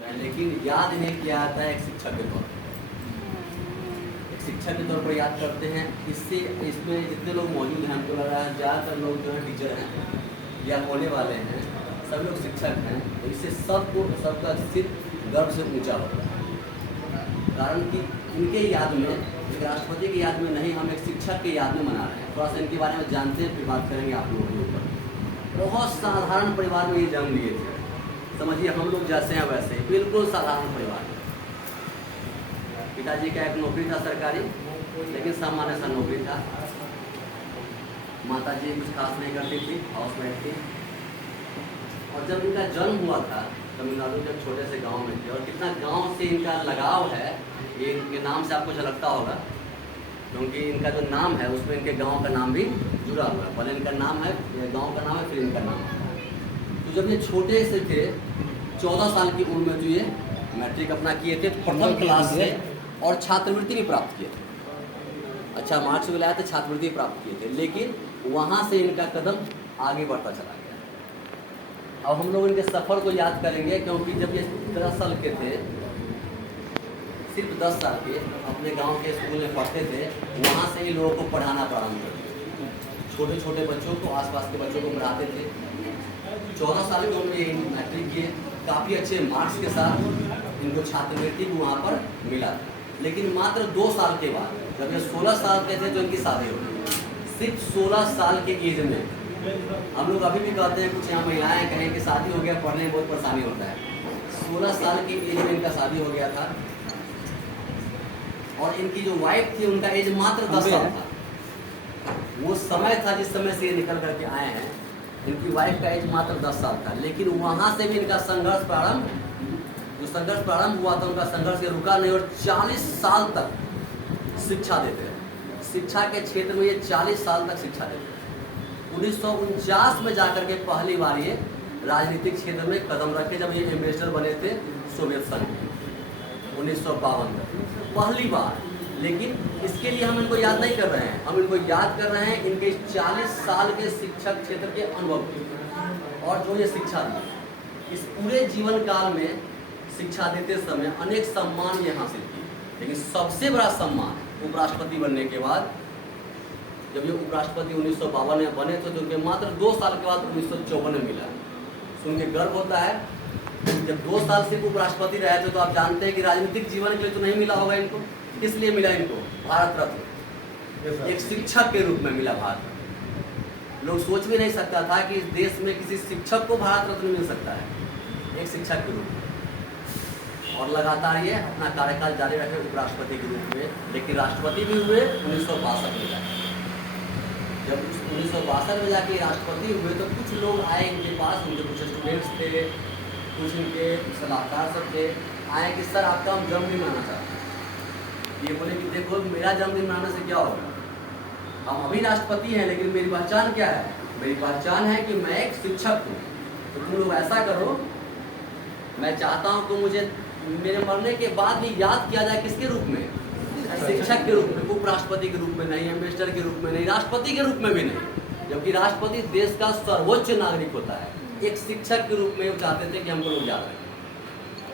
लेकिन याद इन्हें किया जाता है एक शिक्षक के तौर पर। एक शिक्षक के तौर पर याद करते हैं। इससे इसमें जितने लोग मौजूद हैं हमको लग रहा है ज़्यादातर लोग जो है टीचर हैं या होने वाले हैं, सब लोग शिक्षक हैं। तो इससे सबका सिर गर्व से ऊंचा होता है, कारण कि इनके याद में, एक राष्ट्रपति की याद में नहीं, हम एक शिक्षक की याद में मना रहे हैं। थोड़ा सा इनके बारे में जानते हैं, फिर बात करेंगे आप लोगों के ऊपर। बहुत साधारण परिवार में ये जन्म लिए थे, समझिए हम लोग जैसे हैं वैसे, बिल्कुल साधारण परिवार। पिताजी का एक नौकरी था सरकारी, लेकिन सामान्य सा नौकरी था। माताजी कुछ खास नहीं करती थी, हाउस वाइफ थी। और जब इनका जन्म हुआ था तमिलनाडु के छोटे से गांव में थे, और कितना गांव से इनका लगाव है ये इनके नाम से आपको झलकता होगा, क्योंकि इनका जो नाम है उसमें इनके गांव का नाम भी जुड़ा हुआ है। पहले इनका नाम है, गांव का नाम है, फिर इनका नाम है। तो जब ये छोटे से थे, 14 साल की उम्र में, तो ये मैट्रिक अपना किए थे प्रथम क्लास से, और छात्रवृत्ति भी प्राप्त किए थे। अच्छा मार्क्स भी लाए थे, छात्रवृत्ति प्राप्त किए थे, लेकिन वहाँ से इनका कदम आगे बढ़ता चला गया। अब हम लोग इनके सफ़र को याद करेंगे, क्योंकि जब ये 10 साल के थे, सिर्फ 10 साल के, अपने गांव के स्कूल में पढ़ते थे। वहाँ से ही लोगों को पढ़ाना प्रारंभ कर दिया, छोटे छोटे बच्चों को, आसपास के बच्चों को पढ़ाते थे। 14 साल की उम्र में मैट्रिक किए, काफ़ी अच्छे मार्क्स के साथ इनको छात्रवृत्ति भी वहाँ पर मिला। लेकिन मात्र 2 साल के बाद, जब ये 16 साल के थे, तो इनकी शादी हो गई। सिर्फ 16 साल के एज में। हम लोग अभी भी कहते हैं, कुछ यहाँ महिलाएं कहें कि शादी हो गया, पढ़ने में बहुत परेशानी होता है। 16 साल की एज में इनका शादी हो गया था, और इनकी जो वाइफ थी उनका एज मात्र 10 साल था। वो समय था जिस समय से ये निकल करके आए हैं। इनकी वाइफ का एज मात्र 10 साल था, लेकिन वहाँ से भी इनका संघर्ष प्रारंभ हुआ था। उनका संघर्ष ये रुका नहीं, और 40 साल तक शिक्षा देते हैं। शिक्षा के क्षेत्र में ये 40 साल तक शिक्षा देते हैं। 1949 में जाकर के पहली बार ये राजनीतिक क्षेत्र में कदम रखे, जब ये एम्बेसडर बने थे सोवियत संघ में 1952 में, पहली बार। लेकिन इसके लिए हम इनको याद नहीं कर रहे हैं, हम इनको याद कर रहे हैं इनके 40 साल के शिक्षक क्षेत्र के अनुभव की, और जो ये शिक्षा दी। इस पूरे जीवन काल में शिक्षा देते समय अनेक सम्मान ये हासिल किए, लेकिन सबसे बड़ा सम्मान उपराष्ट्रपति बनने के बाद, जब ये उपराष्ट्रपति 1952 में बने थे, तो उनके मात्र 2 साल के बाद 1954 में मिला। सुन के गर्व होता है। जब 2 साल सिर्फ उपराष्ट्रपति रहे थे, तो आप जानते हैं कि राजनीतिक जीवन के लिए तो नहीं मिला होगा इनको। किस लिए मिला इनको? भारत रत्न। एक शिक्षक के रूप में मिला भारत रत्न। लोग सोच भी नहीं सकता था कि इस देश में किसी शिक्षक को भारत रत्न मिल सकता है, एक शिक्षक के रूप में। और लगातार ये अपना कार्यकाल जारी रखे उपराष्ट्रपति के रूप में, लेकिन राष्ट्रपति भी हुए 1962 में जाके। जब 1962 में जाके राष्ट्रपति हुए, तो कुछ लोग आए इनके पास, उनके कुछ स्टूडेंट्स थे, कुछ इनके सलाहकार सब थे, आए कि सर आपका हम जन्मदिन मनाना चाहते हैं। ये बोले कि देखो मेरा जन्मदिन मनाने से क्या होगा, हम अभी राष्ट्रपति हैं, लेकिन मेरी पहचान क्या है? मेरी पहचान है कि मैं एक शिक्षक हूँ। तो तुम लोग ऐसा करो, मैं चाहता हूँ कि मुझे मेरे मरने के बाद भी याद किया जाए, किसके रूप में? शिक्षक के रूप में। उपराष्ट्रपति के रूप में नहीं, एम्बेसडर के रूप में नहीं, राष्ट्रपति के रूप में भी नहीं। जबकि राष्ट्रपति देश का सर्वोच्च नागरिक होता है, एक शिक्षक के रूप में वो चाहते थे कि हमको लोग याद रखें।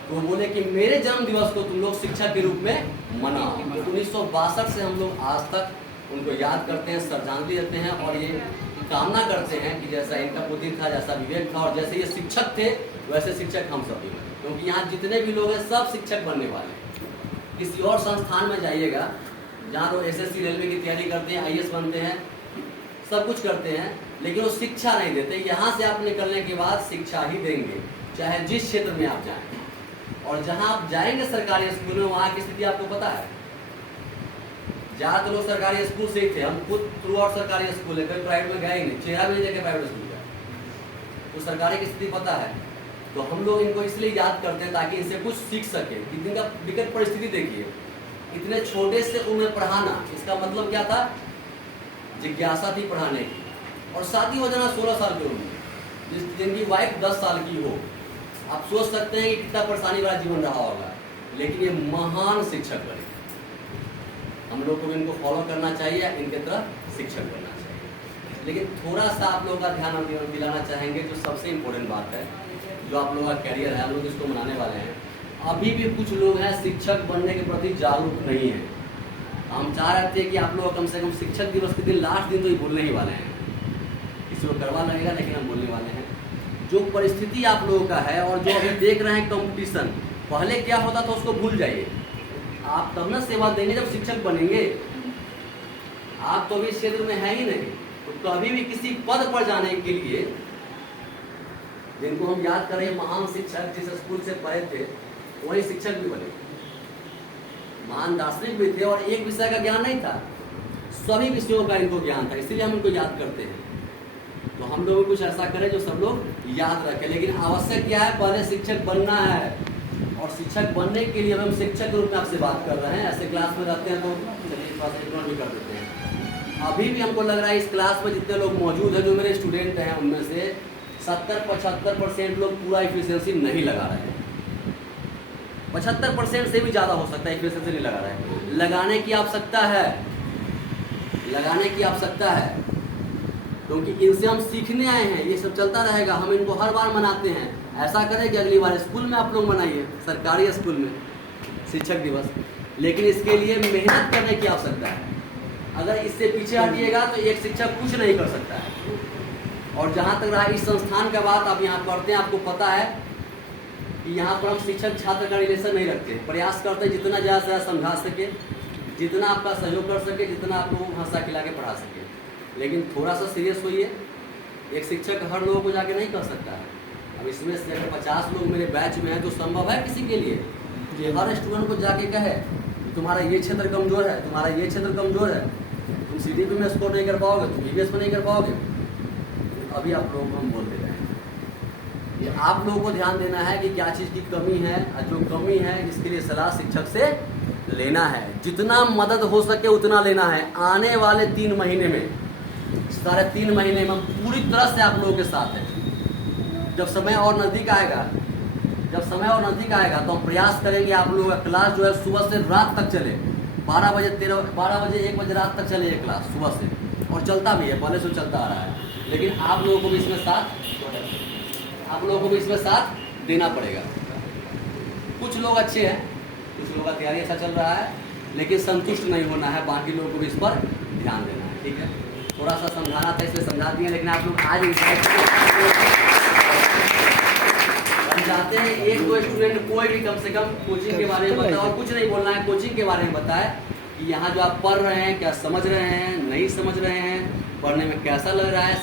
तो बोले कि मेरे जन्म दिवस को तुम लोग शिक्षक के रूप में मनाओ। तो 1962 से हम लोग आज तक उनको याद करते हैं, श्रद्धांजलि देते हैं, और ये कामना करते हैं कि जैसा इनका बुद्धि था, जैसा विवेक था, और जैसे ये शिक्षक थे, वैसे शिक्षक हम सभी हैं। क्योंकि यहाँ जितने भी लोग हैं सब शिक्षक बनने वाले हैं। किसी और संस्थान में जाइएगा, जहाँ लोग SSC रेलवे की तैयारी करते हैं, IAS बनते हैं, सब कुछ करते हैं, लेकिन वो शिक्षा नहीं देते। यहाँ से आप निकलने के बाद शिक्षा ही देंगे, चाहे जिस क्षेत्र में आप जाएं। और जहाँ आप जाएंगे सरकारी स्कूल में, वहाँ की स्थिति आपको पता है। ज़्यादातर लोग सरकारी स्कूल से ही थे। हम खुद थ्रू आउट सरकारी स्कूल है, कभी प्राइवेट में गए ही नहीं, चेहरा भी नहीं देखे प्राइवेट स्कूल का। तो सरकारी की स्थिति पता है। तो हम लोग इनको इसलिए याद करते हैं ताकि इनसे कुछ सीख सके। कितनी का विकट परिस्थिति देखिए, इतने छोटे से उम्र पढ़ाना, इसका मतलब क्या था? जिज्ञासा थी पढ़ाने की। और शादी हो जाना 16 साल की उम्र, जिनकी वाइफ 10 साल की हो। आप सोच सकते हैं कि कितना परेशानी वाला जीवन रहा होगा, लेकिन ये महान शिक्षक बने। हम लोग को इनको फॉलो करना चाहिए, इनके तरह शिक्षक बनना चाहिए। लेकिन थोड़ा सा आप लोगों का ध्यान हम दिलाना चाहेंगे, जो सबसे इम्पोर्टेंट बात है, जो आप लोगों का कैरियर है, हम लोग इसको मनाने वाले हैं। अभी भी कुछ लोग हैं शिक्षक बनने के प्रति जागरूक नहीं है। हम चाह रहे थे कि आप लोग कम से कम शिक्षक दिवस के दिन लास्ट दिन तो ये बोलने ही वाले हैं, किसी को करवा लगेगा लेकिन हम बोलने वाले हैं। जो परिस्थिति आप लोगों का है और जो अभी देख रहे हैं कंपटीशन, पहले क्या होता था उसको भूल जाइए। आप तब ना सेवा देंगे जब शिक्षक बनेंगे। आप तो अभी इस क्षेत्र में है ही नहीं, तो कभी भी किसी पद पर जाने के लिए, जिनको हम याद करें महान शिक्षक जिस स्कूल से पढ़े थे वही शिक्षक भी बने, महान दार्शनिक भी थे और एक विषय का ज्ञान नहीं था, सभी विषयों का इनको ज्ञान था, इसीलिए हम इनको याद करते हैं। तो हम लोग कुछ ऐसा करें जो सब लोग याद रखें। लेकिन आवश्यक क्या है, पहले शिक्षक बनना है, और शिक्षक बनने के लिए हम शिक्षक के रूप में आपसे बात कर रहे हैं। ऐसे क्लास में रहते हैं तो चलिए पास इग्नोर भी कर देते हैं। अभी भी हमको लग रहा है इस क्लास में जितने लोग मौजूद हैं, जो मेरे स्टूडेंट हैं, उनमें से 70-75% लोग पूरा एफिशिएंसी नहीं लगा रहे हैं। 75% से भी ज़्यादा हो सकता है एफिशिएंसी नहीं लगा रहे हैं। लगाने की आवश्यकता है, लगाने की आवश्यकता है, क्योंकि इनसे हम सीखने आए हैं। ये सब चलता रहेगा, हम इनको हर बार मनाते हैं। ऐसा करें कि अगली बार स्कूल में आप लोग मनाइए, सरकारी स्कूल में शिक्षक दिवस, लेकिन इसके लिए मेहनत करने की आवश्यकता है। अगर इससे पीछे हटिएगा तो एक शिक्षक कुछ नहीं कर सकता है। और जहाँ तक रहा इस संस्थान का बात, आप यहाँ पढ़ते हैं, आपको पता है कि यहाँ पर हम शिक्षक छात्र का रिलेशन नहीं रखते। प्रयास करते हैं जितना ज़्यादा से ज़्यादा समझा सके, जितना आपका सहयोग कर सके, जितना आप लोगों को हंसा खिला के पढ़ा सके। लेकिन थोड़ा सा सीरियस होइए, एक शिक्षक हर लोगों को जाके नहीं कर सकता है। अब इसमें से अगर 50 लोग मेरे बैच में हैं तो संभव है किसी के लिए कि हर स्टूडेंट को जाके कहे तुम्हारा ये क्षेत्र कमज़ोर है, तुम्हारा ये क्षेत्र कमज़ोर है, तुम CDP में स्कोर नहीं कर पाओगे, तुम EVS में नहीं कर पाओगे। अभी आप लोगों को हम बोल दे रहे हैं, ये आप लोगों को ध्यान देना है कि क्या चीज़ की कमी है, और जो कमी है इसके लिए सलाह शिक्षक से लेना है। जितना मदद हो सके उतना लेना है। आने वाले 3 महीने में, साढ़े 3 महीने में हम पूरी तरह से आप लोगों के साथ हैं। जब समय और नज़दीक आएगा, तो हम प्रयास करेंगे आप लोगों का क्लास जो है सुबह से रात तक चले। 12 बजे 1 बजे रात तक चले ये क्लास सुबह से, और चलता भी है, पहले से चलता आ रहा है। लेकिन आप लोगों को भी इसमें साथ देना पड़ेगा। कुछ लोग अच्छे हैं, कुछ लोगों का तैयारी अच्छा चल रहा है, लेकिन संतुष्ट नहीं होना है, बाकी लोगों को भी इस पर ध्यान देना है। ठीक है, थोड़ा सा समझाना था इसलिए समझा दिया, लेकिन आप लोग आज हम चाहते हैं 1-2 स्टूडेंट कोई भी कम से कम कोचिंग के बारे में बताए, और कुछ नहीं बोलना है, कोचिंग के बारे में बताए कि यहाँ जो आप पढ़ रहे हैं क्या समझ रहे हैं, नहीं समझ रहे हैं, पढ़ने में कैसा लग रहा है।